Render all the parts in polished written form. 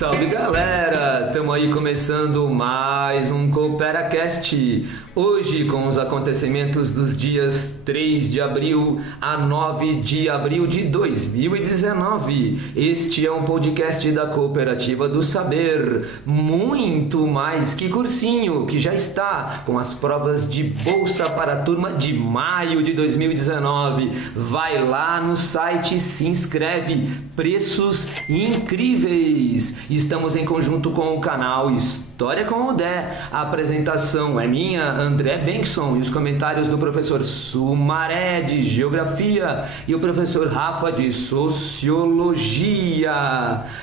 Salve galera, estamos aí começando mais um CooperaCast. Hoje com os acontecimentos dos dias 3 de abril a 9 de abril de 2019. Este é um podcast da Cooperativa do Saber, muito mais que cursinho, que já está com as provas de bolsa para a turma de maio de 2019. Vai lá no site e se inscreve, preços incríveis. Estamos em conjunto com o canal História com o Dé. A apresentação é minha, André Benson, e os comentários do professor Sumaré de Geografia e o professor Rafa de Sociologia.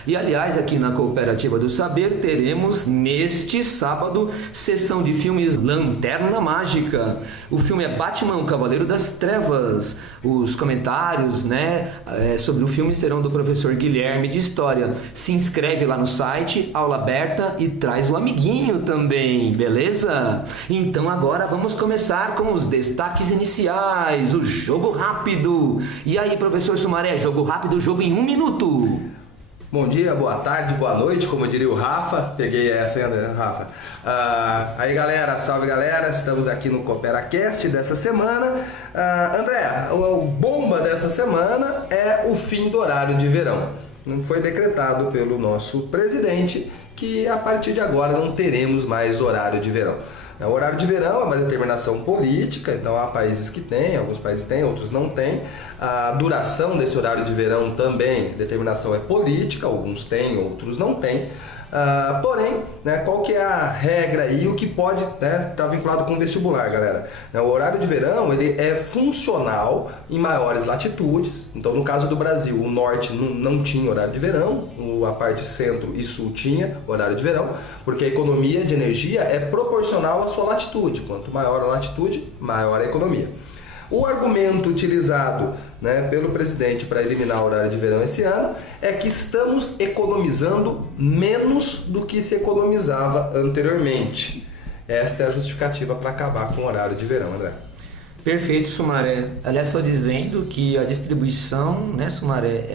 E aliás, aqui na Cooperativa do Saber teremos neste sábado sessão de filmes Lanterna Mágica. O filme é Batman, o Cavaleiro das Trevas. Os comentários, sobre o filme serão do professor Guilherme de História. Se inscreve lá no site, aula aberta, e traz o amiguinho também, beleza? Então agora vamos começar com os destaques iniciais, o jogo rápido. E aí, professor Sumaré, jogo rápido, jogo em 1 minuto. Bom dia, boa tarde, boa noite, como diria o Rafa. Peguei essa, hein, Rafa? Aí galera, salve galera, estamos aqui no CooperaCast dessa semana. André, o bomba dessa semana é o fim do horário de verão. Foi decretado pelo nosso presidente que a partir de agora não teremos mais horário de verão. O horário de verão é uma determinação política, então há países que têm, alguns países têm, outros não têm. A duração desse horário de verão também, determinação é política, alguns têm, outros não têm. Porém, qual que é a regra e o que pode estar vinculado com o vestibular, galera? O horário de verão ele é funcional em maiores latitudes. Então, no caso do Brasil, o norte não tinha horário de verão, a parte centro e sul tinha horário de verão, porque a economia de energia é proporcional à sua latitude. Quanto maior a latitude, maior a economia. O argumento utilizado pelo presidente para eliminar o horário de verão esse ano é que estamos economizando menos do que se economizava anteriormente. Esta é a justificativa para acabar com o horário de verão, André. Perfeito, Sumaré. Aliás, só dizendo que a distribuição, Sumaré,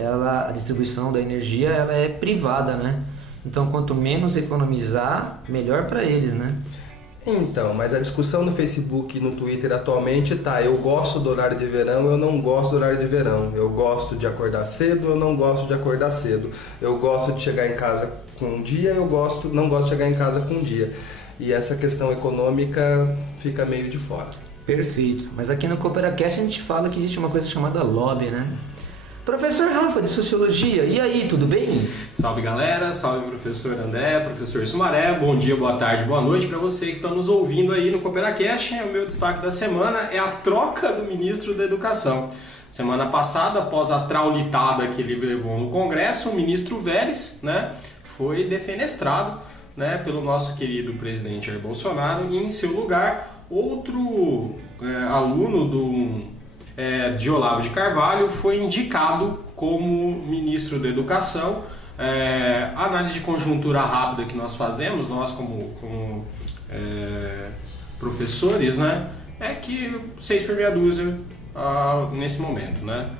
a distribuição da energia ela é privada, Então, quanto menos economizar, melhor para eles, Então, mas a discussão no Facebook e no Twitter atualmente eu gosto do horário de verão, eu não gosto do horário de verão. Eu gosto de acordar cedo, eu não gosto de acordar cedo. Eu gosto de chegar em casa com um dia, não gosto de chegar em casa com um dia. E essa questão econômica fica meio de fora. Perfeito. Mas aqui no CooperaCast a gente fala que existe uma coisa chamada lobby, Professor Rafa, de Sociologia, e aí, tudo bem? Salve galera, salve professor André, professor Sumaré, bom dia, boa tarde, boa noite para você que está nos ouvindo aí no CooperaCast. O meu destaque da semana é a troca do ministro da Educação. Semana passada, após a traulitada que ele levou no Congresso, o ministro Vélez foi defenestrado pelo nosso querido presidente Jair Bolsonaro, e em seu lugar, outro aluno de Olavo de Carvalho foi indicado como ministro da Educação. A análise de conjuntura rápida que nós fazemos, nós como professores, é que 6 por meia dúzia nesse momento.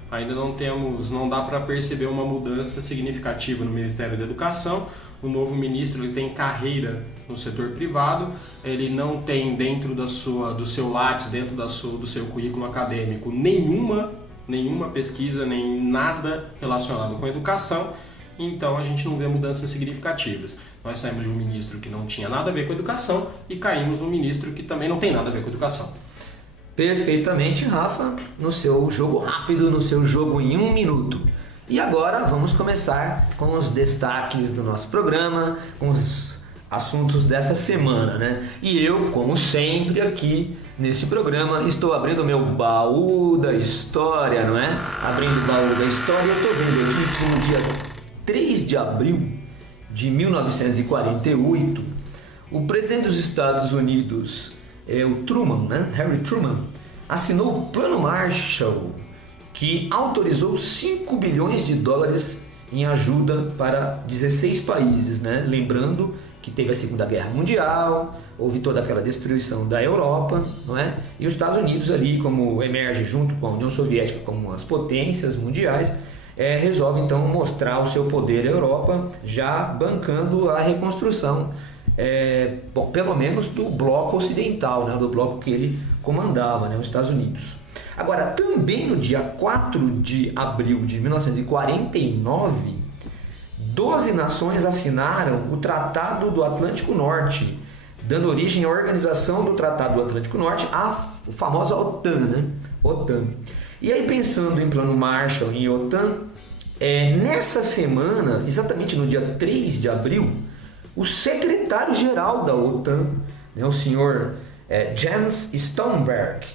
Ainda não dá para perceber uma mudança significativa no Ministério da Educação. O novo ministro ele tem carreira no setor privado, ele não tem dentro do seu Lattes, dentro do seu currículo acadêmico, nenhuma pesquisa, nem nada relacionado com educação, então a gente não vê mudanças significativas. Nós saímos de um ministro que não tinha nada a ver com educação e caímos num ministro que também não tem nada a ver com educação. Perfeitamente, Rafa, no seu jogo rápido, no seu jogo em 1 minuto. E agora vamos começar com os destaques do nosso programa, com os assuntos dessa semana, E eu, como sempre aqui nesse programa, estou abrindo o meu baú da história, Abrindo o baú da história, eu estou vendo aqui que no dia 3 de abril de 1948, o presidente dos Estados Unidos, o Truman, Harry Truman, assinou o Plano Marshall, que autorizou 5 bilhões de dólares em ajuda para 16 países, Lembrando que teve a Segunda Guerra Mundial, houve toda aquela destruição da Europa, E os Estados Unidos ali, como emerge junto com a União Soviética como as potências mundiais, resolve então mostrar o seu poder à Europa, já bancando a reconstrução, pelo menos do bloco ocidental, né, do bloco que ele comandava, né, os Estados Unidos. Agora, também no dia 4 de abril de 1949, 12 nações assinaram o Tratado do Atlântico Norte, dando origem à Organização do Tratado do Atlântico Norte, a famosa OTAN, né? OTAN. E aí, pensando em Plano Marshall e OTAN, nessa semana, exatamente no dia 3 de abril, o secretário-geral da OTAN, né, o senhor Jens Stoltenberg,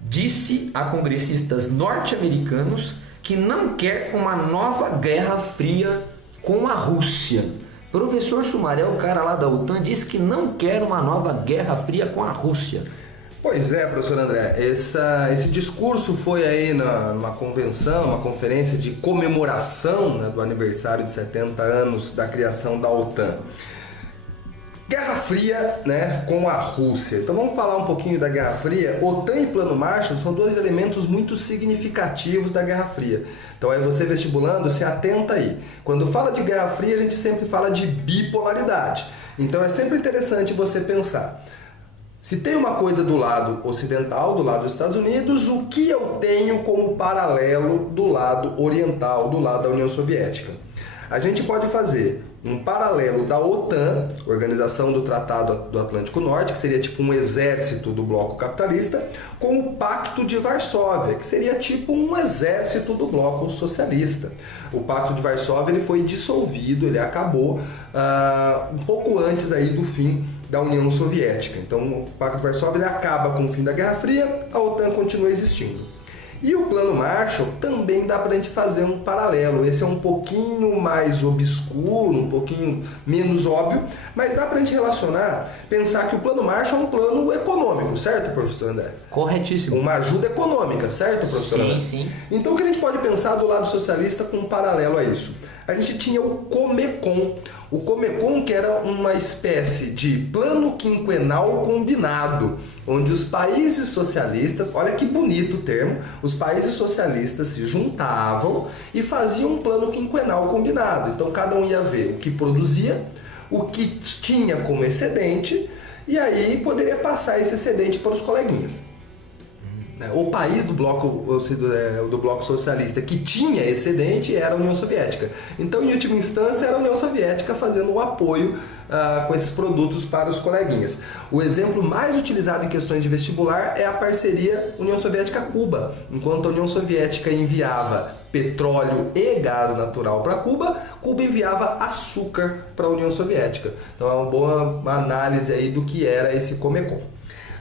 disse a congressistas norte-americanos que não quer uma nova Guerra Fria com a Rússia. Professor Sumaré, o cara lá da OTAN, disse que não quer uma nova Guerra Fria com a Rússia. Pois é, professor André, esse discurso foi aí numa convenção, uma conferência de comemoração, né, do aniversário de 70 anos da criação da OTAN. Guerra Fria, né, com a Rússia. Então vamos falar um pouquinho da Guerra Fria. OTAN e Plano Marshall são dois elementos muito significativos da Guerra Fria. Então aí você vestibulando, se atenta aí. Quando fala de Guerra Fria, a gente sempre fala de bipolaridade. Então é sempre interessante você pensar. Se tem uma coisa do lado ocidental, do lado dos Estados Unidos, o que eu tenho como paralelo do lado oriental, do lado da União Soviética? A gente pode fazer um paralelo da OTAN, Organização do Tratado do Atlântico Norte, que seria tipo um exército do bloco capitalista, com o Pacto de Varsóvia, que seria tipo um exército do bloco socialista. O Pacto de Varsóvia ele foi dissolvido, ele acabou um pouco antes aí do fim da União Soviética. Então o Pacto de Varsóvia ele acaba com o fim da Guerra Fria, a OTAN continua existindo. E o Plano Marshall também dá para a gente fazer um paralelo. Esse é um pouquinho mais obscuro, um pouquinho menos óbvio, mas dá para a gente relacionar, pensar que o Plano Marshall é um plano econômico, certo, professor André? Corretíssimo. Uma ajuda econômica, certo, professor André? Sim. Então o que a gente pode pensar do lado socialista com um paralelo a isso? A gente tinha o Comecon. O Comecon que era uma espécie de plano quinquenal combinado, onde os países socialistas, olha que bonito o termo, os países socialistas se juntavam e faziam um plano quinquenal combinado. Então cada um ia ver o que produzia, o que tinha como excedente, e aí poderia passar esse excedente para os coleguinhas. O país do bloco socialista que tinha excedente era a União Soviética. Então, em última instância, era a União Soviética fazendo o apoio com esses produtos para os coleguinhas. O exemplo mais utilizado em questões de vestibular é a parceria União Soviética-Cuba. Enquanto a União Soviética enviava petróleo e gás natural para Cuba, Cuba enviava açúcar para a União Soviética. Então, é uma boa análise aí do que era esse Comecon.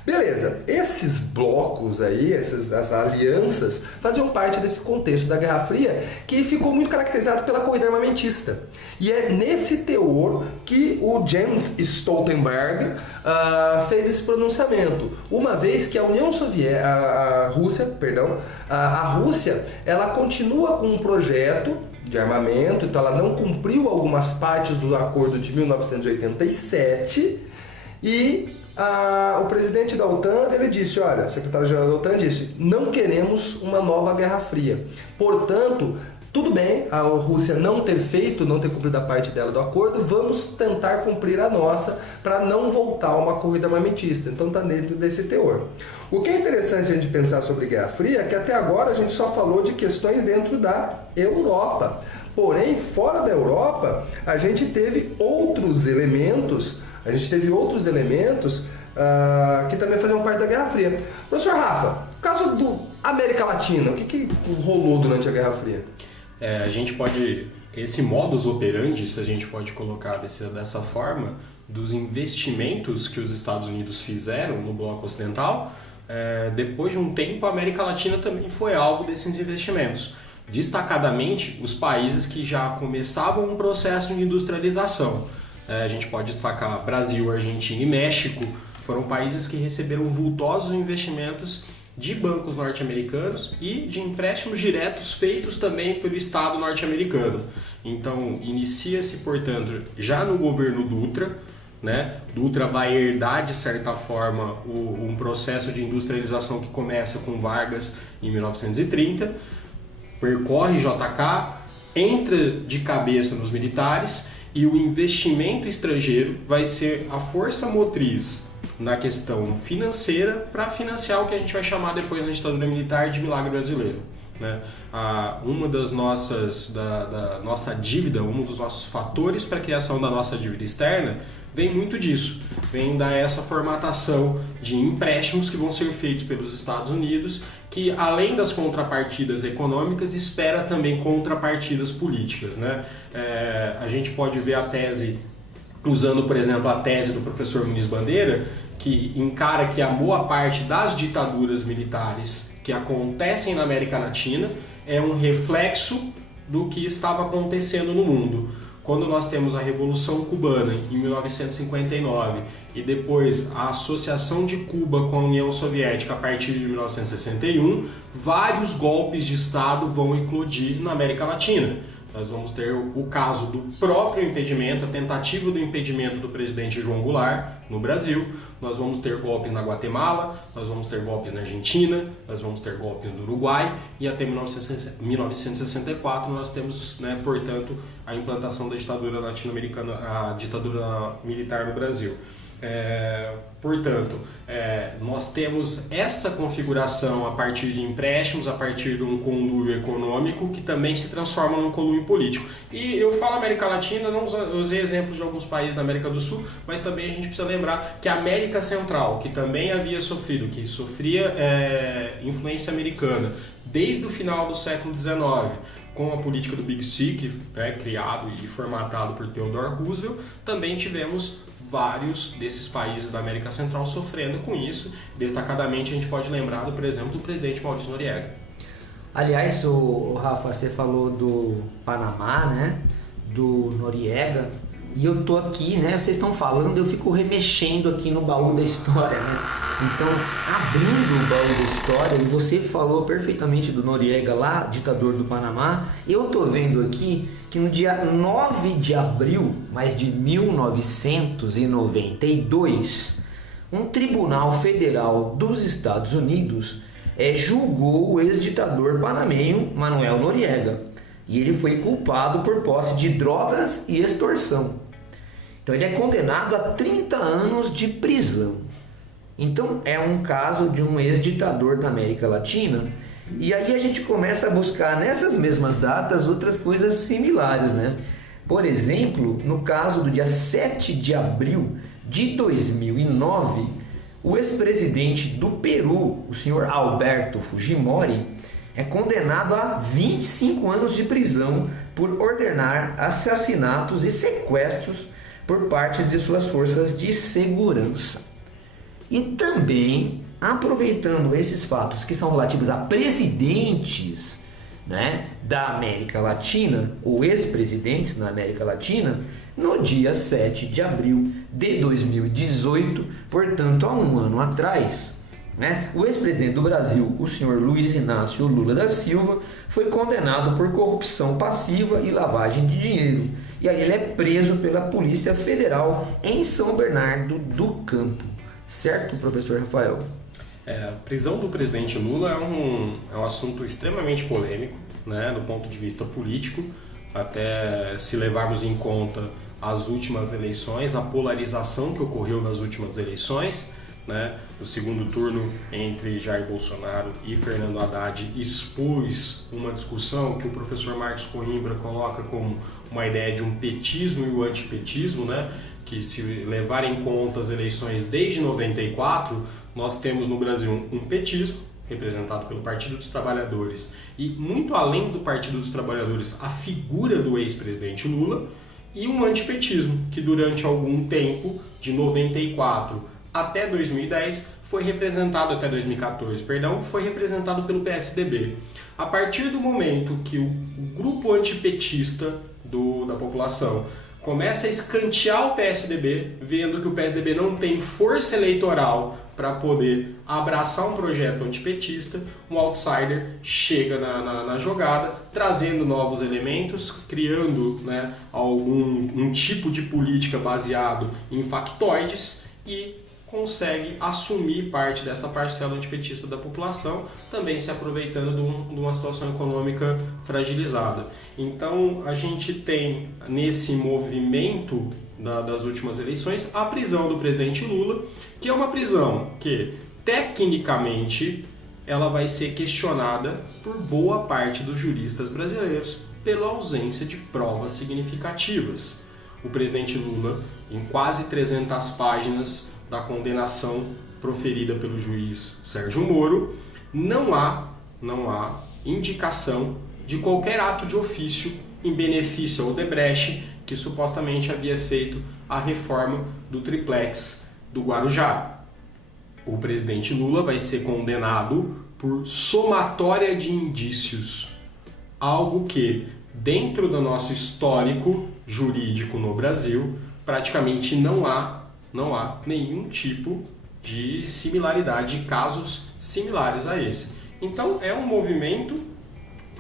Beleza, esses blocos aí, essas alianças, faziam parte desse contexto da Guerra Fria que ficou muito caracterizado pela corrida armamentista. E é nesse teor que o Jens Stoltenberg fez esse pronunciamento, uma vez que a Rússia, ela continua com um projeto de armamento, então ela não cumpriu algumas partes do acordo de 1987 e o presidente da OTAN ele disse, olha, o secretário-geral da OTAN disse, não queremos uma nova Guerra Fria. Portanto, tudo bem a Rússia não ter cumprido a parte dela do acordo, vamos tentar cumprir a nossa para não voltar a uma corrida armamentista. Então está dentro desse teor. O que é interessante a gente pensar sobre Guerra Fria é que até agora a gente só falou de questões dentro da Europa. Porém, fora da Europa, a gente teve outros elementos que também faziam parte da Guerra Fria. Professor Rafa, no caso do América Latina, o que rolou durante a Guerra Fria? A gente pode, esse modus operandi, se a gente pode colocar dessa forma, dos investimentos que os Estados Unidos fizeram no bloco ocidental, depois de um tempo a América Latina também foi alvo desses investimentos. Destacadamente, os países que já começavam um processo de industrialização. A gente pode destacar Brasil, Argentina e México, foram países que receberam vultosos investimentos de bancos norte-americanos e de empréstimos diretos feitos também pelo Estado norte-americano. Então, inicia-se, portanto, já no governo Dutra, né? Dutra vai herdar, de certa forma, um processo de industrialização que começa com Vargas em 1930, percorre JK, entra de cabeça nos militares e o investimento estrangeiro vai ser a força motriz na questão financeira para financiar o que a gente vai chamar depois na ditadura militar de milagre brasileiro. Né? Uma das nossas, da nossa dívida, um dos nossos fatores para a criação da nossa dívida externa vem muito disso, vem dessa formatação de empréstimos que vão ser feitos pelos Estados Unidos, que além das contrapartidas econômicas, espera também contrapartidas políticas. Né? A gente pode ver a tese, usando por exemplo a tese do professor Muniz Bandeira, que encara que a boa parte das ditaduras militares que acontecem na América Latina é um reflexo do que estava acontecendo no mundo. Quando nós temos a Revolução Cubana em 1959 e depois a associação de Cuba com a União Soviética a partir de 1961, vários golpes de Estado vão eclodir na América Latina. Nós vamos ter o caso do próprio impedimento, a tentativa do impedimento do presidente João Goulart no Brasil. Nós vamos ter golpes na Guatemala, nós vamos ter golpes na Argentina, nós vamos ter golpes no Uruguai e até 1964 nós temos, né, portanto, a implantação da ditadura latino-americana, a ditadura militar no Brasil. Portanto, nós temos essa configuração a partir de empréstimos, a partir de um conluio econômico que também se transforma num conluio político. E eu falo América Latina, não usei exemplos de alguns países da América do Sul, mas também a gente precisa lembrar que a América Central, que também havia sofrido, que sofria influência americana desde o final do século XIX, com a política do Big Stick, criado e formatado por Theodore Roosevelt, também tivemos vários desses países da América Central sofrendo com isso. Destacadamente a gente pode lembrar, por exemplo, do presidente Maurício Noriega. Aliás, o Rafa, você falou do Panamá, né? Do Noriega, e eu tô aqui, né? Vocês estão falando, eu fico remexendo aqui no baú da história, né? Então, abrindo o baú da história, e você falou perfeitamente do Noriega lá, ditador do Panamá, eu tô vendo aqui que no dia 9 de abril, mas de 1992, um tribunal federal dos Estados Unidos julgou o ex-ditador panamenho Manuel Noriega. E ele foi culpado por posse de drogas e extorsão. Então ele é condenado a 30 anos de prisão. Então é um caso de um ex-ditador da América Latina. E aí a gente começa a buscar nessas mesmas datas outras coisas similares, né? Por exemplo, no caso do dia 7 de abril de 2009, o ex-presidente do Peru, o senhor Alberto Fujimori, é condenado a 25 anos de prisão por ordenar assassinatos e sequestros por parte de suas forças de segurança. E também, aproveitando esses fatos que são relativos a presidentes, né, da América Latina, ou ex-presidentes na América Latina, no dia 7 de abril de 2018, portanto há um ano atrás, né, o ex-presidente do Brasil, o senhor Luiz Inácio Lula da Silva, foi condenado por corrupção passiva e lavagem de dinheiro. E aí ele é preso pela Polícia Federal em São Bernardo do Campo. Certo, professor Rafael? A prisão do presidente Lula é um assunto extremamente polêmico, né, do ponto de vista político, até se levarmos em conta as últimas eleições, a polarização que ocorreu nas últimas eleições, né, o segundo turno entre Jair Bolsonaro e Fernando Haddad expôs uma discussão que o professor Marcos Coimbra coloca como uma ideia de um petismo e o antipetismo, né, que se levar em conta as eleições desde 94, nós temos no Brasil um petismo, representado pelo Partido dos Trabalhadores, e muito além do Partido dos Trabalhadores, a figura do ex-presidente Lula, e um antipetismo, que durante algum tempo, de 94 até 2010, foi representado, até 2014, perdão, foi representado pelo PSDB. A partir do momento que o grupo antipetista da população começa a escantear o PSDB, vendo que o PSDB não tem força eleitoral para poder abraçar um projeto antipetista, um outsider chega na jogada, trazendo novos elementos, criando, né, um tipo de política baseado em factoides e consegue assumir parte dessa parcela antipetista da população, também se aproveitando de uma situação econômica fragilizada. Então a gente tem nesse movimento das últimas eleições a prisão do presidente Lula, que é uma prisão que tecnicamente ela vai ser questionada por boa parte dos juristas brasileiros pela ausência de provas significativas. O presidente Lula, em quase 300 páginas da condenação proferida pelo juiz Sérgio Moro, não há indicação de qualquer ato de ofício em benefício ao Odebrecht, que supostamente havia feito a reforma do triplex do Guarujá. O presidente Lula vai ser condenado por somatória de indícios, algo que, dentro do nosso histórico jurídico no Brasil, praticamente não há nenhum tipo de similaridade, de casos similares a esse. Então é um movimento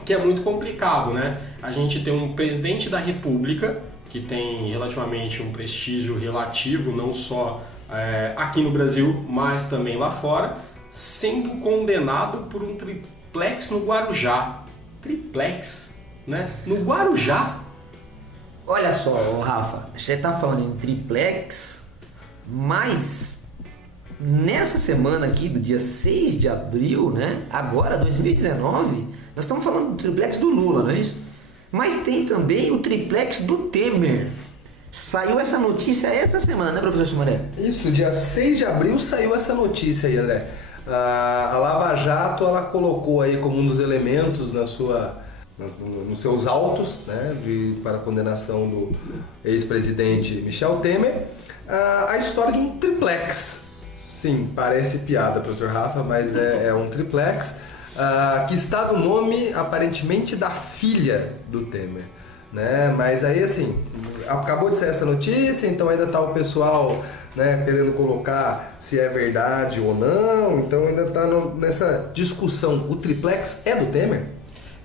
que é muito complicado, né? A gente tem um presidente da República que tem relativamente um prestígio relativo, não só aqui no Brasil, mas também lá fora, sendo condenado por um triplex no Guarujá. Triplex, né? No Guarujá. Olha só, Rafa, você está falando em triplex, mas nessa semana aqui, do dia 6 de abril, né? Agora, 2019, nós estamos falando do triplex do Lula, não é isso? Mas tem também o triplex do Temer. Saiu essa notícia essa semana, né, professor Sumaré? Isso, dia 6 de abril saiu essa notícia aí, André. A Lava Jato, ela colocou aí como um dos elementos nos seus autos, né, para a condenação do ex-presidente Michel Temer, a história de um triplex. Sim, parece piada, professor Rafa, mas é um triplex que está no nome, aparentemente, da filha do Temer. Né? Mas aí, assim, acabou de sair essa notícia, então ainda está o pessoal, né, querendo colocar se é verdade ou não, então ainda está nessa discussão. O triplex é do Temer?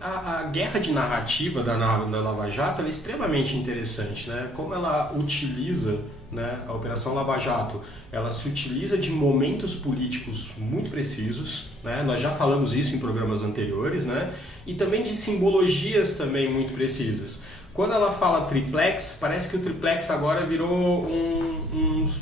A guerra de narrativa da Lava Jato é extremamente interessante, né? Como ela utiliza, né, a Operação Lava Jato, ela se utiliza de momentos políticos muito precisos, né? Nós já falamos isso em programas anteriores, né? E também de simbologias também muito precisas. Quando ela fala triplex, parece que o triplex agora virou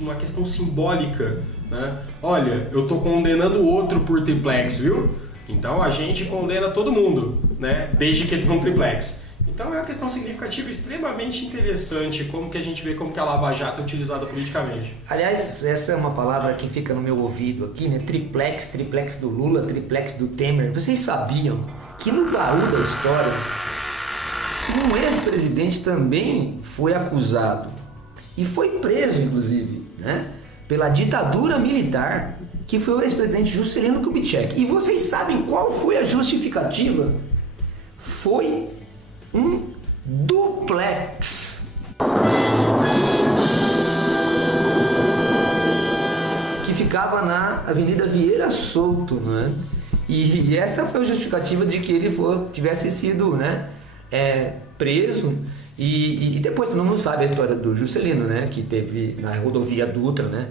uma questão simbólica, né? Olha, eu estou condenando o outro por triplex, viu? Então a gente condena todo mundo, né? Desde que tenha um triplex. Então é uma questão significativa extremamente interessante como que a gente vê como que a Lava Jato é utilizada politicamente. Aliás, essa é uma palavra que fica no meu ouvido aqui, né? Triplex, triplex do Lula, triplex do Temer. Vocês sabiam que no baú da história um ex-presidente também foi acusado e foi preso, inclusive, né, pela ditadura militar, que foi o ex-presidente Juscelino Kubitschek. E vocês sabem qual foi a justificativa? Foi um duplex. Que ficava na Avenida Vieira Souto, né? E essa foi a justificativa de que ele tivesse sido, né, preso. E depois todo mundo sabe a história do Juscelino, né, que teve na rodovia Dutra, né,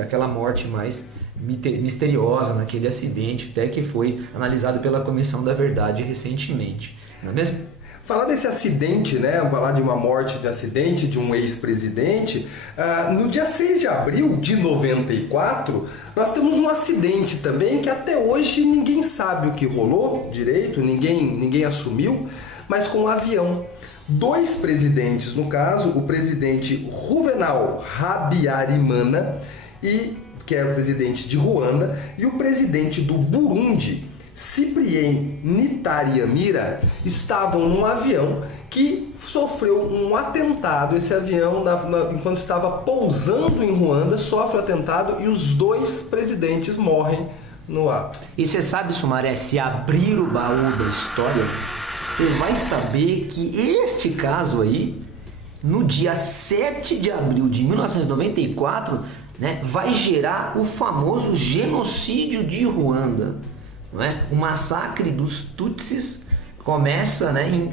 aquela morte mais misteriosa naquele acidente, até que foi analisado pela Comissão da Verdade recentemente, não é mesmo? Falar desse acidente, né, falar de uma morte de acidente de um ex-presidente, no dia 6 de abril de 94, nós temos um acidente também que até hoje ninguém sabe o que rolou direito, ninguém assumiu, mas com um avião. 2 presidentes, no caso, o presidente Juvenal Habyarimana, que é o presidente de Ruanda, e o presidente do Burundi, Cyprien Ntaryamira, estavam num avião que sofreu um atentado. Esse avião, enquanto estava pousando em Ruanda, sofre um atentado e os 2 presidentes morrem no ato. E você sabe, Sumaré, se abrir o baú da história, você vai saber que este caso aí, no dia 7 de abril de 1994, né, vai gerar o famoso genocídio de Ruanda. Não é? O massacre dos Tutsis começa, né, em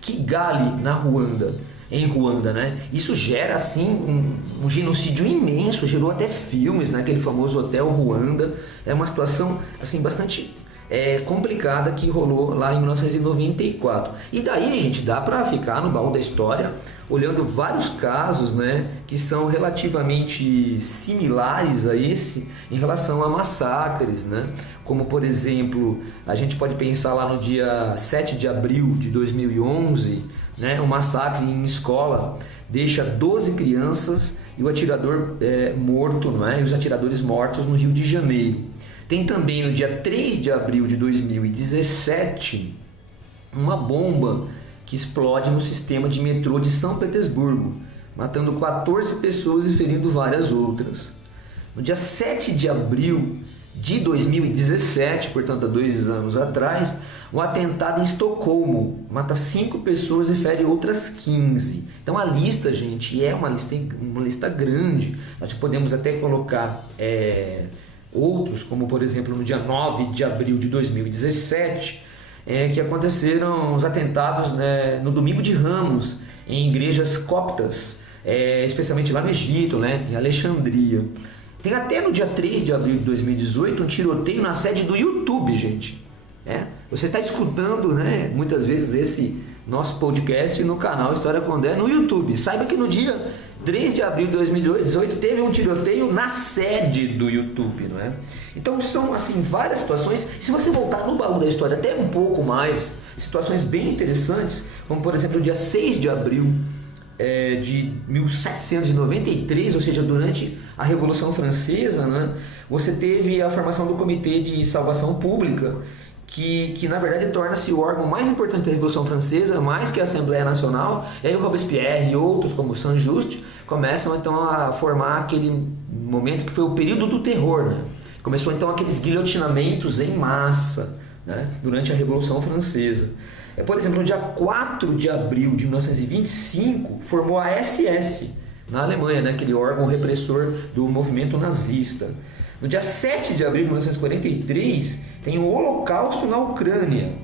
Kigali, na Ruanda. em Ruanda, né? Isso gera assim um genocídio imenso, gerou até filmes, né? Aquele famoso Hotel Ruanda. É uma situação assim bastante complicada que rolou lá em 1994. E daí, gente, dá para ficar no baú da história olhando vários casos, né, que são relativamente similares a esse em relação a massacres, né? Como, por exemplo, a gente pode pensar lá no dia 7 de abril de 2011, né, um massacre em escola deixa 12 crianças e o atirador morto, não é? E os atiradores mortos no Rio de Janeiro. Tem também no dia 3 de abril de 2017 uma bomba que explode no sistema de metrô de São Petersburgo, matando 14 pessoas e ferindo várias outras. No dia 7 de abril de 2017, portanto há 2 anos atrás, um atentado em Estocolmo mata 5 pessoas e fere outras 15. Então a lista, gente, é uma lista grande. Nós podemos até colocar outros, como por exemplo no dia 9 de abril de 2017, que aconteceram os atentados, né, no Domingo de Ramos, em igrejas coptas, especialmente lá no Egito, né, em Alexandria. Tem até no dia 3 de abril de 2018 um tiroteio na sede do YouTube, gente. Você está escutando, né, muitas vezes esse nosso podcast no canal História com André no YouTube. Saiba que no dia 3 de abril de 2018 teve um tiroteio na sede do YouTube, não é? Então são assim várias situações. Se você voltar no baú da história até um pouco mais, situações bem interessantes, como por exemplo o dia 6 de abril de 1793, ou seja, durante a Revolução Francesa, né, você teve a formação do Comitê de Salvação Pública, que na verdade torna-se o órgão mais importante da Revolução Francesa, mais que a Assembleia Nacional. E aí o Robespierre e outros, como Saint-Just, começam então a formar aquele momento que foi o período do terror, né? Começou então aqueles guilhotinamentos em massa, né, durante a Revolução Francesa. Por exemplo, no dia 4 de abril de 1925, formou a SS na Alemanha, né, aquele órgão repressor do movimento nazista. No dia 7 de abril de 1943, tem o Holocausto na Ucrânia.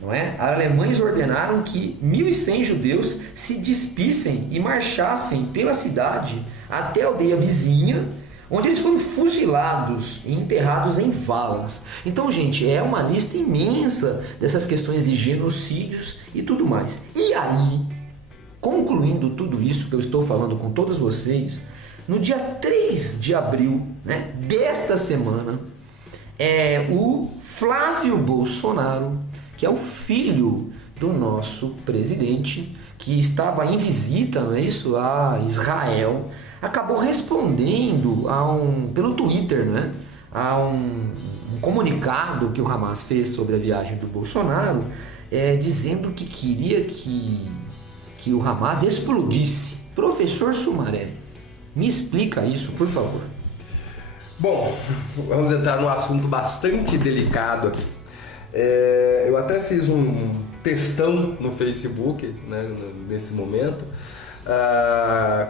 Não é? Alemães ordenaram que 1.100 judeus se despissem e marchassem pela cidade até a aldeia vizinha, onde eles foram fuzilados e enterrados em valas. Então, gente, é uma lista imensa dessas questões de genocídios e tudo mais. E aí, concluindo tudo isso que eu estou falando com todos vocês, no dia 3 de abril, né, desta semana, o Flávio Bolsonaro, que é o filho do nosso presidente, que estava em visita, não é isso, a Israel, acabou respondendo pelo Twitter, né, a um comunicado que o Hamas fez sobre a viagem do Bolsonaro, dizendo que queria que o Hamas explodisse. Professor Sumaré, me explica isso, por favor. Bom, vamos entrar num assunto bastante delicado aqui. Eu até fiz um textão no Facebook, né, nesse momento,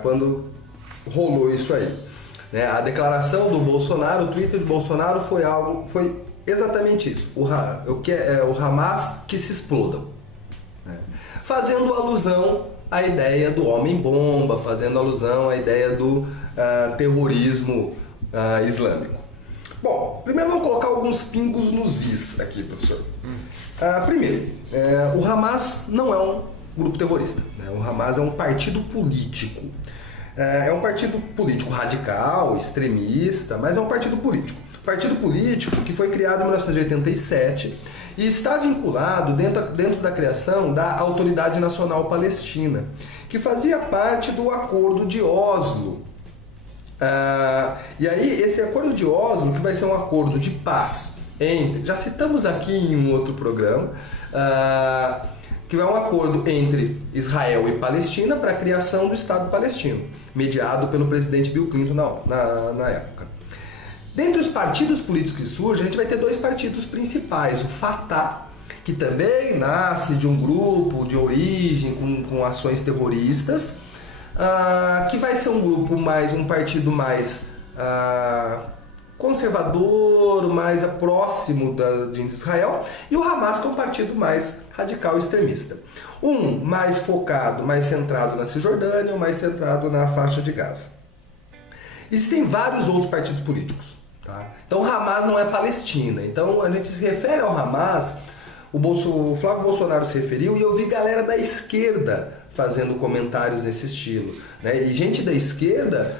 quando rolou isso aí. Né? A declaração do Bolsonaro, o Twitter do Bolsonaro foi exatamente isso. O Hamas que se explodam. Né? Fazendo alusão à ideia do homem-bomba, fazendo alusão à ideia do terrorismo islâmico. Bom, primeiro vamos colocar alguns pingos nos is aqui, professor. Primeiro, o Hamas não é um grupo terrorista. Né? O Hamas é um partido político. É um partido político radical, extremista, mas é um partido político. Partido político que foi criado em 1987 e está vinculado dentro da criação da Autoridade Nacional Palestina, que fazia parte do Acordo de Oslo. E aí, esse Acordo de Oslo, que vai ser um acordo de paz já citamos aqui em um outro programa, que é um acordo entre Israel e Palestina para a criação do Estado palestino, mediado pelo presidente Bill Clinton na época. Dentre os partidos políticos que surgem, a gente vai ter 2 partidos principais, o Fatah, que também nasce de um grupo de origem com ações terroristas, que vai ser um partido mais conservador, mais próximo de Israel, e o Hamas, que é um partido mais radical e extremista. Um mais focado, mais centrado na Cisjordânia, ou mais centrado na faixa de Gaza. Existem vários outros partidos políticos. Tá? Então o Hamas não é Palestina. Então a gente se refere ao Hamas, o Flávio Bolsonaro se referiu, e eu vi galera da esquerda fazendo comentários nesse estilo, né? E gente da esquerda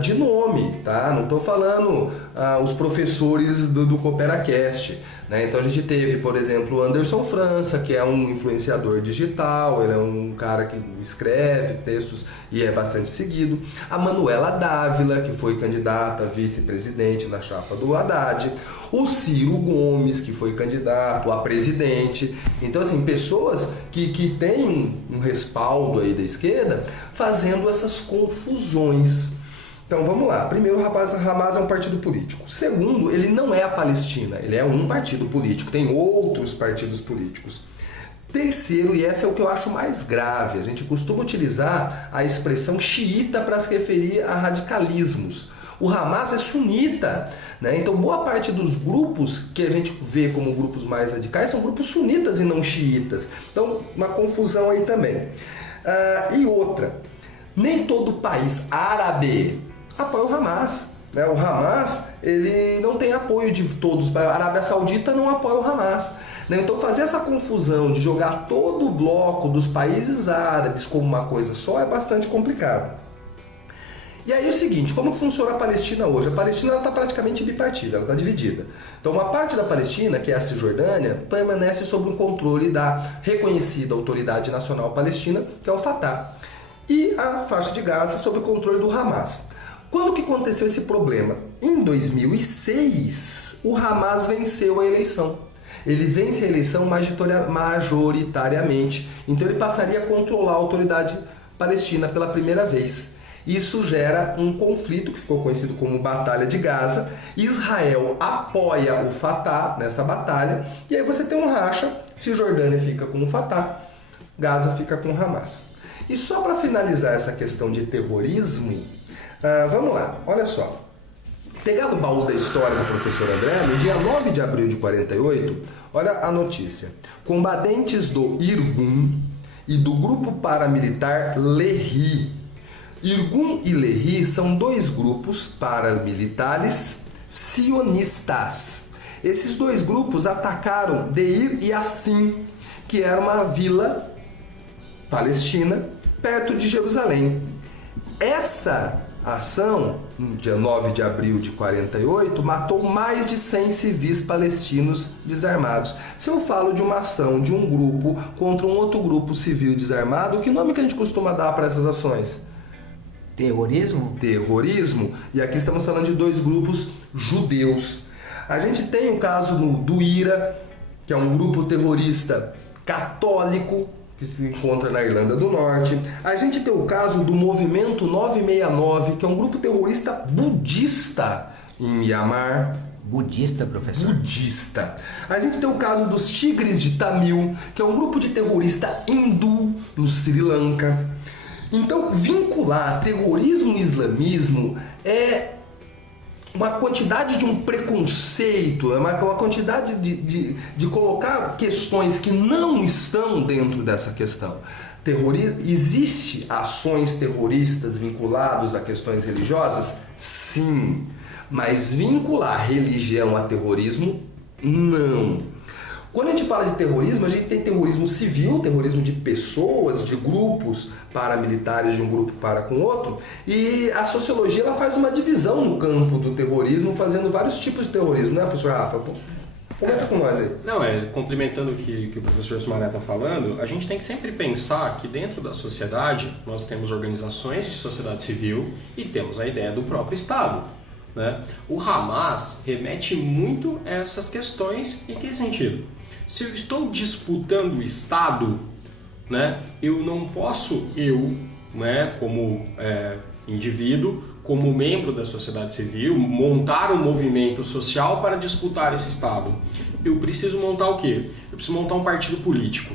de nome, tá? Não estou falando os professores do CooperaCast, né? Então a gente teve, por exemplo, o Anderson França, que é um influenciador digital, ele é um cara que escreve textos e é bastante seguido. A Manuela Dávila, que foi candidata a vice-presidente na chapa do Haddad. O Ciro Gomes, que foi candidato a presidente. Então, assim, pessoas que têm um respaldo aí da esquerda fazendo essas confusões. Então, vamos lá. Primeiro, o Hamas é um partido político. Segundo, ele não é a Palestina. Ele é um partido político. Tem outros partidos políticos. Terceiro, e esse é o que eu acho mais grave, a gente costuma utilizar a expressão xiita para se referir a radicalismos. O Hamas é sunita, né? Então boa parte dos grupos que a gente vê como grupos mais radicais são grupos sunitas e não xiitas. Então uma confusão aí também. E outra, nem todo país árabe apoia o Hamas. Né? O Hamas ele não tem apoio de todos. A Arábia Saudita não apoia o Hamas. Né? Então fazer essa confusão de jogar todo o bloco dos países árabes como uma coisa só é bastante complicado. E aí é o seguinte, como funciona a Palestina hoje? A Palestina está praticamente bipartida, ela está dividida. Então uma parte da Palestina, que é a Cisjordânia, permanece sob o controle da reconhecida Autoridade Nacional Palestina, que é o Fatah. E a faixa de Gaza sob o controle do Hamas. Quando que aconteceu esse problema? Em 2006, o Hamas venceu a eleição. Ele vence a eleição majoritariamente, então ele passaria a controlar a Autoridade Palestina pela primeira vez. Isso gera um conflito que ficou conhecido como Batalha de Gaza. Israel apoia o Fatah nessa batalha e aí você tem um racha, Cisjordânia fica com o Fatah, Gaza fica com o Hamas. E só para finalizar essa questão de terrorismo, vamos lá, olha só. Pegado o baú da história do professor André, no dia 9 de abril de 48, olha a notícia. Combatentes do Irgun e do grupo paramilitar Lehi. Irgun e Lehi são dois grupos paramilitares sionistas. Esses dois grupos atacaram Deir e Yassin, que era uma vila palestina perto de Jerusalém. Essa ação, no dia 9 de abril de 48, matou mais de 100 civis palestinos desarmados. Se eu falo de uma ação de um grupo contra um outro grupo civil desarmado, que nome que a gente costuma dar para essas ações? Terrorismo? Terrorismo. E aqui estamos falando de dois grupos judeus. A gente tem o caso do IRA, que é um grupo terrorista católico, que se encontra na Irlanda do Norte. A gente tem o caso do Movimento 969, que é um grupo terrorista budista em Myanmar. Budista, professor? Budista. A gente tem o caso dos Tigres de Tamil, que é um grupo de terrorista hindu no Sri Lanka. Então, vincular terrorismo e islamismo é uma quantidade de um preconceito, é uma quantidade de colocar questões que não estão dentro dessa questão. Existe ações terroristas vinculadas a questões religiosas? Sim. Mas vincular religião a terrorismo, não. Quando a gente fala de terrorismo, a gente tem terrorismo civil, terrorismo de pessoas, de grupos paramilitares de um grupo para com outro, e a sociologia ela faz uma divisão no campo do terrorismo, fazendo vários tipos de terrorismo, né, professor Rafa? Comenta com nós aí. Não, complementando o que o professor Sumaré está falando, a gente tem que sempre pensar que dentro da sociedade nós temos organizações de sociedade civil e temos a ideia do próprio Estado. Né? O Hamas remete muito a essas questões. Em que sentido? Se eu estou disputando o Estado, né, eu não posso, né, como indivíduo, como membro da sociedade civil, montar um movimento social para disputar esse Estado. Eu preciso montar o quê? Eu preciso montar um partido político.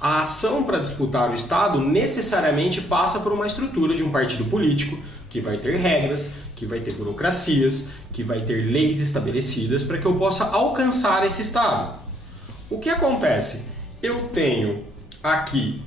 A ação para disputar o Estado necessariamente passa por uma estrutura de um partido político que vai ter regras, que vai ter burocracias, que vai ter leis estabelecidas para que eu possa alcançar esse Estado. O que acontece? Eu tenho aqui,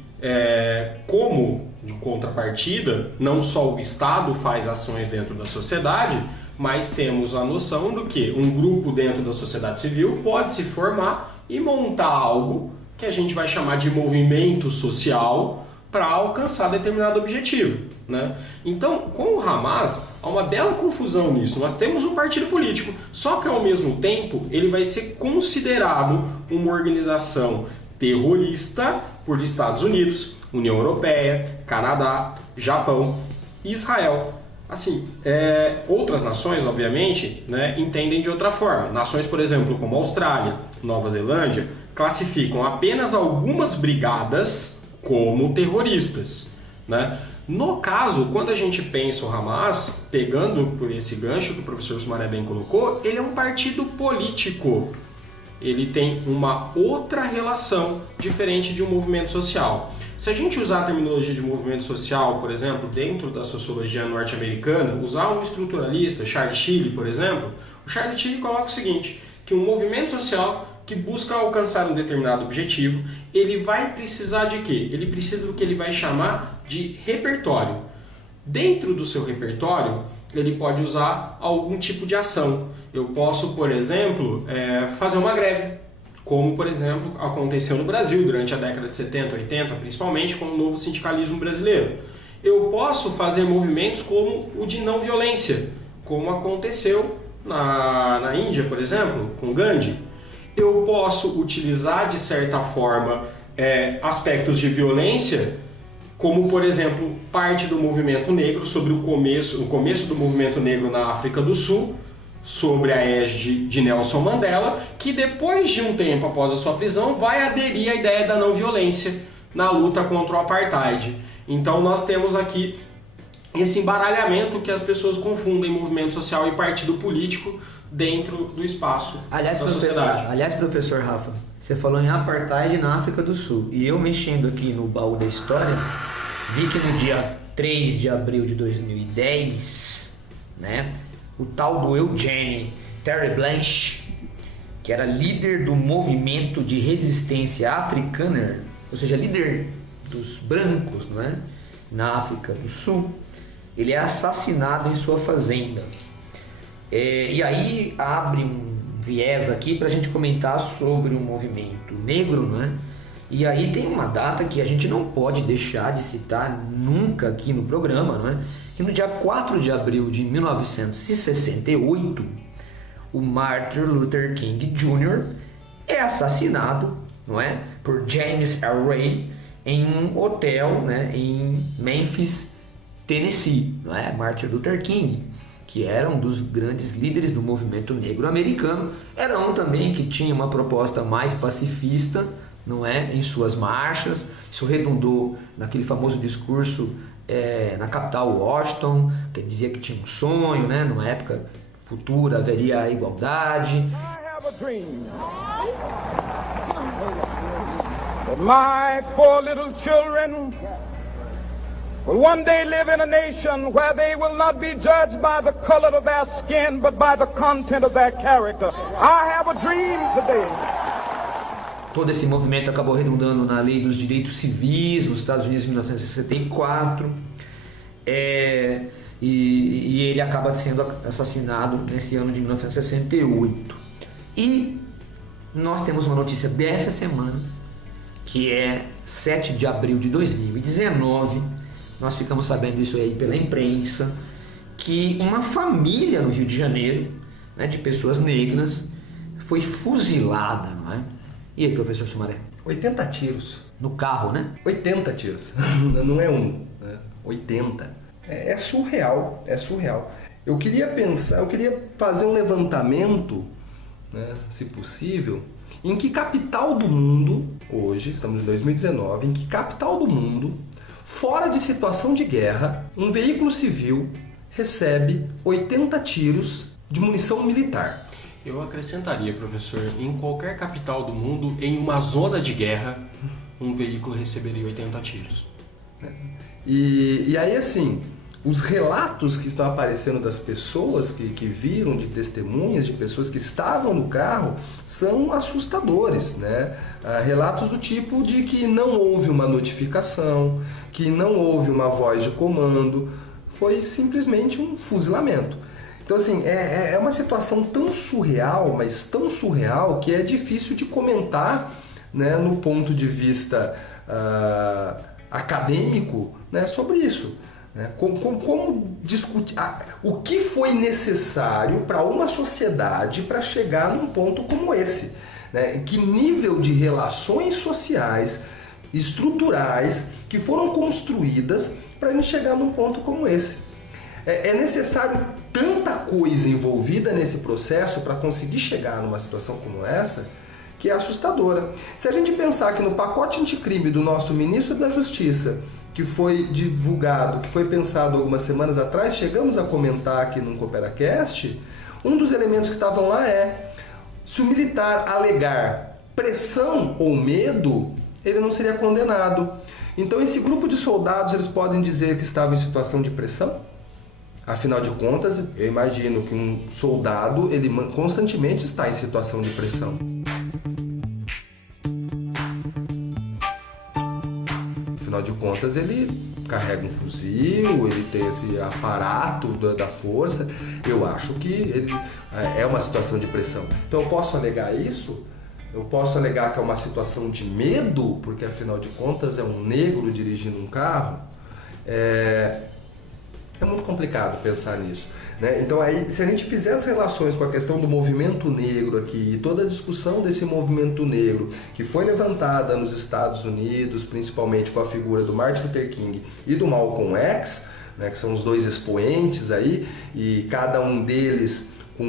como de contrapartida, não só o Estado faz ações dentro da sociedade, mas temos a noção do que um grupo dentro da sociedade civil pode se formar e montar algo que a gente vai chamar de movimento social para alcançar determinado objetivo, né? Então, com o Hamas, há uma bela confusão nisso. Nós temos um partido político, só que ao mesmo tempo ele vai ser considerado uma organização terrorista por Estados Unidos, União Europeia, Canadá, Japão e Israel. Assim, outras nações, obviamente, né, entendem de outra forma. Nações, por exemplo, como Austrália, Nova Zelândia, classificam apenas algumas brigadas como terroristas, né? No caso, quando a gente pensa o Hamas, pegando por esse gancho que o professor Sumaré bem colocou, ele é um partido político. Ele tem uma outra relação diferente de um movimento social. Se a gente usar a terminologia de movimento social, por exemplo, dentro da sociologia norte-americana, usar um estruturalista, Charles Tilly, por exemplo, o Charles Tilly coloca o seguinte, que um movimento social que busca alcançar um determinado objetivo, ele vai precisar de quê? Ele precisa do que ele vai chamar de repertório. Dentro do seu repertório, ele pode usar algum tipo de ação. Eu posso, por exemplo, fazer uma greve, como, por exemplo, aconteceu no Brasil durante a década de 70, 80, principalmente com o novo sindicalismo brasileiro. Eu posso fazer movimentos como o de não violência, como aconteceu na Índia, por exemplo, com Gandhi. Eu posso utilizar, de certa forma, aspectos de violência, como, por exemplo, parte do movimento negro, sobre o começo do movimento negro na África do Sul, sobre a égide de Nelson Mandela, que depois de um tempo após a sua prisão vai aderir à ideia da não violência na luta contra o apartheid. Então nós temos aqui esse embaralhamento que as pessoas confundem movimento social e partido político dentro do espaço da sociedade. Aliás, professor Rafa, você falou em apartheid na África do Sul, e eu mexendo aqui no baú da história, vi que no dia 3 de abril de 2010, né, o tal do Eugene Terry Blanche, que era líder do movimento de resistência africana, ou seja, líder dos brancos, né, na África do Sul, ele é assassinado em sua fazenda. E aí abre um viés aqui para a gente comentar sobre o movimento negro, né? E aí tem uma data que a gente não pode deixar de citar nunca aqui no programa, não é? Que no dia 4 de abril de 1968, o Martin Luther King Jr. é assassinado, não é? Por James Earl Ray em um hotel, né? Em Memphis, Tennessee, não é? Martin Luther King, que era um dos grandes líderes do movimento negro americano, era um também que tinha uma proposta mais pacifista, não é, em suas marchas. Isso redundou naquele famoso discurso na capital Washington, que dizia que tinha um sonho, né, numa época futura haveria a igualdade. I have a dream that my poor little children will one day live in a nation where they will not be judged by the color of their skin, but by the content of their character. I have a dream today. Todo esse movimento acabou redundando na Lei dos Direitos Civis nos Estados Unidos em 1964, e ele acaba sendo assassinado nesse ano de 1968. E nós temos uma notícia dessa semana, que é 7 de abril de 2019, nós ficamos sabendo isso aí pela imprensa, que uma família no Rio de Janeiro, né, de pessoas negras, foi fuzilada, não é? E aí, professor Sumaré? 80 tiros. No carro, né? 80 tiros. Não é um, né? 80. É surreal, é surreal. Eu queria fazer um levantamento, né, se possível, em que capital do mundo, hoje, estamos em 2019, em que capital do mundo, fora de situação de guerra, um veículo civil recebe 80 tiros de munição militar. Eu acrescentaria, professor, em qualquer capital do mundo, em uma zona de guerra, um veículo receberia 80 tiros. E aí, assim, os relatos que estão aparecendo das pessoas que viram, de testemunhas, de pessoas que estavam no carro, são assustadores, né? Relatos do tipo de que não houve uma notificação, que não houve uma voz de comando, foi simplesmente um fuzilamento. Então, assim, é uma situação tão surreal, mas tão surreal, que é difícil de comentar, né, no ponto de vista acadêmico, né, sobre isso. Como discutir o que foi necessário para uma sociedade para chegar num ponto como esse, né? Que nível de relações sociais, estruturais, que foram construídas para a gente chegar num ponto como esse. É necessário tanta coisa envolvida nesse processo para conseguir chegar numa situação como essa, que é assustadora. Se a gente pensar que no pacote anticrime do nosso ministro da Justiça, que foi divulgado, que foi pensado algumas semanas atrás, chegamos a comentar aqui no CooperaCast, um dos elementos que estavam lá é: se o militar alegar pressão ou medo, ele não seria condenado. Então esse grupo de soldados, eles podem dizer que estavam em situação de pressão? Afinal de contas, eu imagino que um soldado, ele constantemente está em situação de pressão. Afinal de contas, ele carrega um fuzil, ele tem esse aparato da força. Eu acho que ele é uma situação de pressão. Então eu posso alegar isso? Eu posso alegar que é uma situação de medo, porque afinal de contas é um negro dirigindo um carro? É muito complicado pensar nisso, né? Então aí, se a gente fizer as relações com a questão do movimento negro aqui, e toda a discussão desse movimento negro que foi levantada nos Estados Unidos, principalmente com a figura do Martin Luther King e do Malcolm X, né, que são os dois expoentes aí, e cada um deles com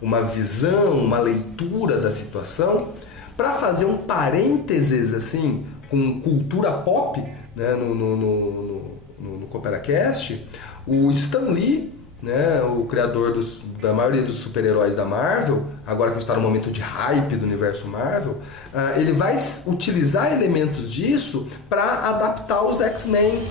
uma visão, uma leitura da situação, para fazer um parênteses assim, com cultura pop, né, no CooperaCast, o Stan Lee, né, o criador da maioria dos super-heróis da Marvel, agora que a gente está no momento de hype do universo Marvel, ele vai utilizar elementos disso para adaptar os X-Men.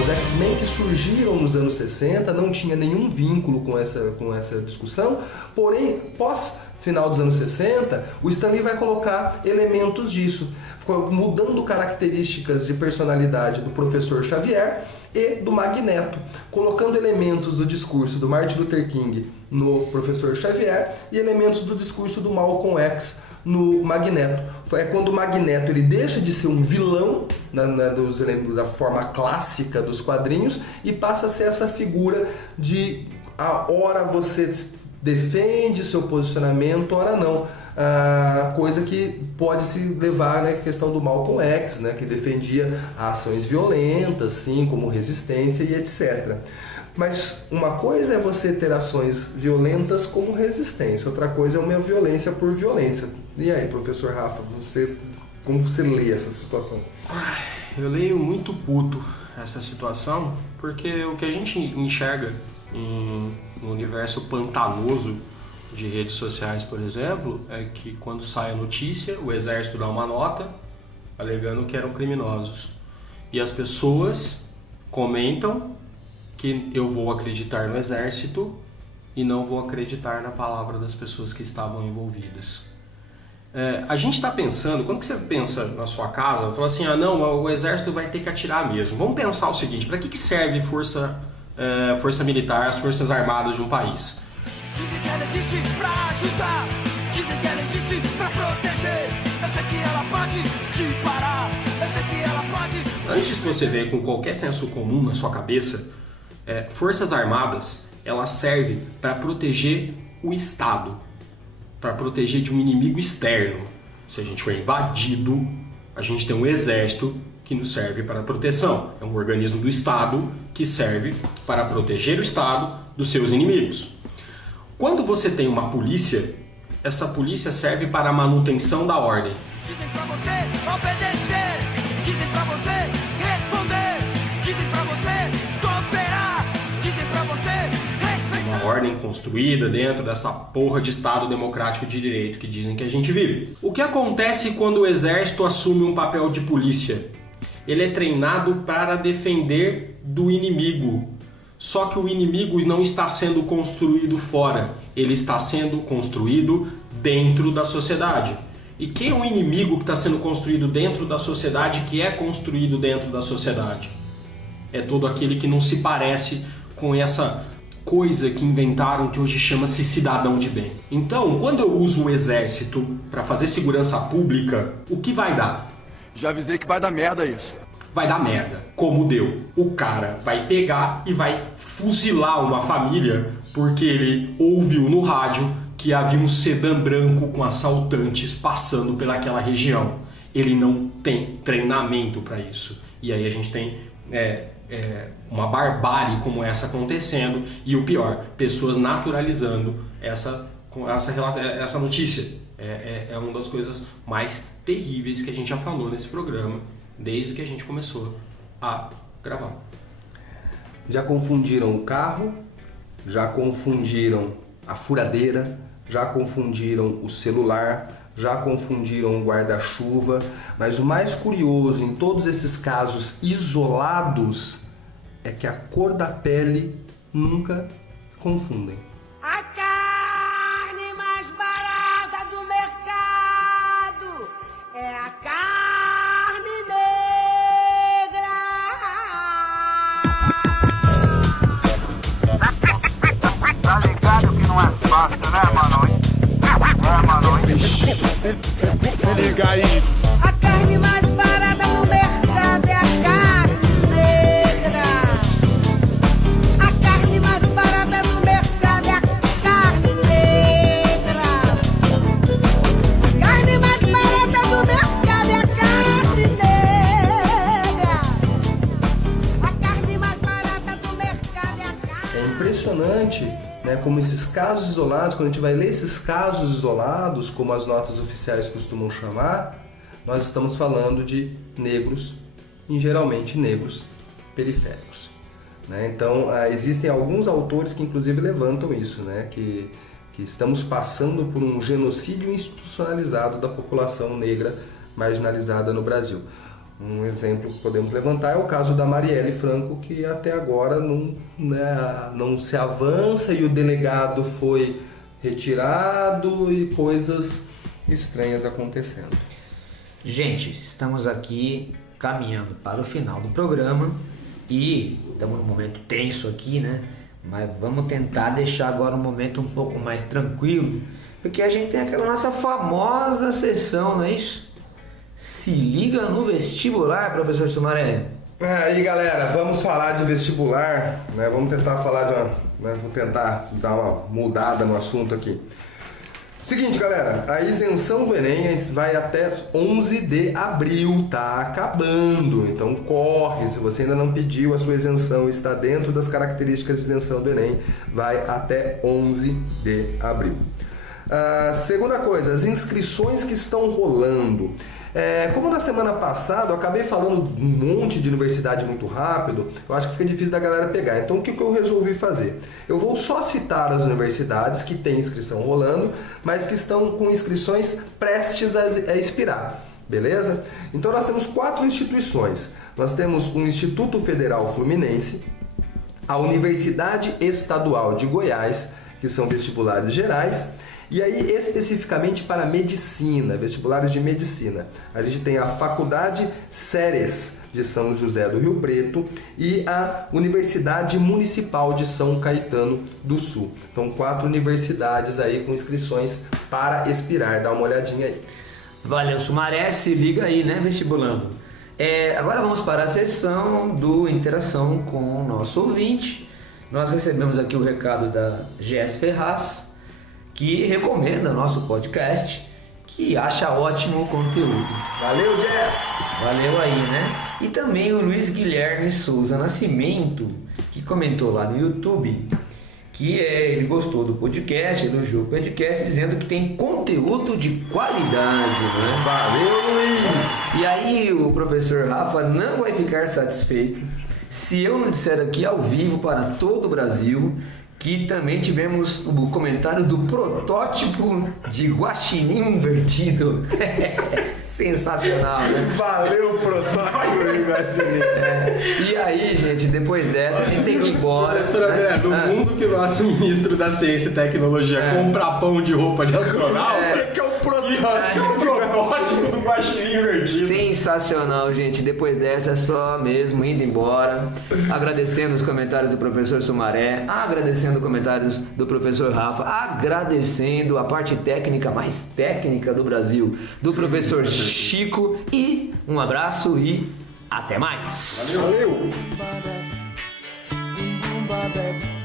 Os X-Men que surgiram nos anos 60 não tinha nenhum vínculo com essa discussão, porém, pós-final dos anos 60, o Stan Lee vai colocar elementos disso, mudando características de personalidade do Professor Xavier e do Magneto, colocando elementos do discurso do Martin Luther King no Professor Xavier e elementos do discurso do Malcolm X no Magneto. É quando o Magneto ele deixa de ser um vilão da forma clássica dos quadrinhos e passa a ser essa figura de a hora você defende seu posicionamento, ora não. Coisa que pode se levar, né, a questão do Malcolm X, né, que defendia ações violentas, assim, como resistência e etc. Mas uma coisa é você ter ações violentas como resistência, outra coisa é uma violência por violência. E aí, professor Rafa, como você lê essa situação? Eu leio muito puto essa situação, porque o que a gente enxerga no universo pantanoso de redes sociais, por exemplo, é que quando sai a notícia, o exército dá uma nota alegando que eram criminosos. E as pessoas comentam que eu vou acreditar no exército e não vou acreditar na palavra das pessoas que estavam envolvidas. A gente está pensando, quando que você pensa na sua casa, fala assim, não, o exército vai ter que atirar mesmo. Vamos pensar o seguinte, para que serve força militar, as forças armadas de um país? Dizem que ela existe pra ajudar, dizem que ela existe pra proteger. Eu sei que ela pode te parar, eu sei que ela pode... Antes de você ver com qualquer senso comum na sua cabeça, forças armadas, elas servem para proteger o Estado, para proteger de um inimigo externo. Se a gente for invadido, a gente tem um exército que nos serve para proteção. É um organismo do Estado que serve para proteger o Estado dos seus inimigos. Quando você tem uma polícia, essa polícia serve para a manutenção da ordem. Dizem pra você obedecer, dizem pra você responder, dizem pra você cooperar, dizem pra você respeitar. Uma ordem construída dentro dessa porra de Estado democrático de direito que dizem que a gente vive. O que acontece quando o exército assume um papel de polícia? Ele é treinado para defender do inimigo. Só que o inimigo não está sendo construído fora, ele está sendo construído dentro da sociedade. E quem é o inimigo que está sendo construído dentro da sociedade, que é construído dentro da sociedade? É todo aquele que não se parece com essa coisa que inventaram que hoje chama-se cidadão de bem. Então, quando eu uso o exército para fazer segurança pública, o que vai dar? Já avisei que vai dar merda isso. Vai dar merda, como deu. O cara vai pegar e vai fuzilar uma família porque ele ouviu no rádio que havia um sedã branco com assaltantes passando pelaquela região. Ele não tem treinamento para isso. E aí a gente tem uma barbárie como essa acontecendo e o pior, pessoas naturalizando essa notícia. É uma das coisas mais terríveis que a gente já falou nesse programa desde que a gente começou a gravar. Já confundiram o carro, já confundiram a furadeira, já confundiram o celular, já confundiram o guarda-chuva, mas o mais curioso em todos esses casos isolados é que a cor da pele nunca confundem. A carne mais barata do mercado é a carne negra. Tá ligado que não é fácil, né, mano? Se liga aí. A carne mais barata do mercado é a carne negra. A carne mais barata do mercado é a carne negra. A carne mais barata do mercado é a carne negra. A carne mais barata do mercado é a carne. É impressionante, né, como esses casos isolados, quando a gente vai ler esses casos isolados, como as notas oficiais costumam chamar, nós estamos falando de negros, e geralmente negros periféricos. Né? Então, existem alguns autores que inclusive levantam isso, né, que estamos passando por um genocídio institucionalizado da população negra marginalizada no Brasil. Um exemplo que podemos levantar é o caso da Marielle Franco, que até agora não se avança e o delegado foi retirado e coisas estranhas acontecendo. Gente, estamos aqui caminhando para o final do programa e estamos num momento tenso aqui, né? Mas vamos tentar deixar agora um momento um pouco mais tranquilo, porque a gente tem aquela nossa famosa sessão, não é isso? Se liga no vestibular, professor Sumaré. Aí, galera, vamos falar de vestibular, né? Vamos tentar falar vou tentar dar uma mudada no assunto aqui. Seguinte, galera, a isenção do Enem vai até 11 de abril, tá acabando. Então corre, se você ainda não pediu a sua isenção, está dentro das características de isenção do Enem, vai até 11 de abril. Segunda coisa, as inscrições que estão rolando. Como na semana passada eu acabei falando um monte de universidade muito rápido, eu acho que fica difícil da galera pegar. Então o que eu resolvi fazer? Eu vou só citar as universidades que têm inscrição rolando, mas que estão com inscrições prestes a expirar. Beleza? Então nós temos 4 instituições. Nós temos o Instituto Federal Fluminense, a Universidade Estadual de Goiás, que são vestibulares gerais, e aí especificamente para medicina, vestibulares de medicina. A gente tem a Faculdade Ceres de São José do Rio Preto e a Universidade Municipal de São Caetano do Sul. Então 4 universidades aí com inscrições para expirar, dá uma olhadinha aí. Valeu, Sumaré, se liga aí, né, vestibulando. Agora vamos para a sessão do Interação com o nosso ouvinte. Nós recebemos aqui o recado da GS Ferraz, que recomenda nosso podcast, que acha ótimo o conteúdo. Valeu, Jess! Valeu aí, né? E também o Luiz Guilherme Souza Nascimento, que comentou lá no YouTube que ele gostou do podcast, elogiou o podcast, dizendo que tem conteúdo de qualidade, né? Valeu, Luiz! E aí o professor Rafa não vai ficar satisfeito se eu não disser aqui ao vivo para todo o Brasil que também tivemos o comentário do protótipo de guaxinim invertido. Sensacional, né? Valeu, protótipo de guaxinim. E aí, gente, depois dessa a gente tem que ir embora. Professor André, no mundo que o nosso ministro da Ciência e Tecnologia compra pão de roupa de astronauta, O que é o protótipo? o protótipo do guaxinim invertido. Sensacional, gente. Depois dessa é só mesmo indo embora. Agradecendo os comentários do professor Sumaré, agradecendo os comentários do professor Rafa, agradecendo a parte técnica, mais técnica do Brasil, do professor Chico. E um abraço e até mais. Valeu. Bum, bum, bum,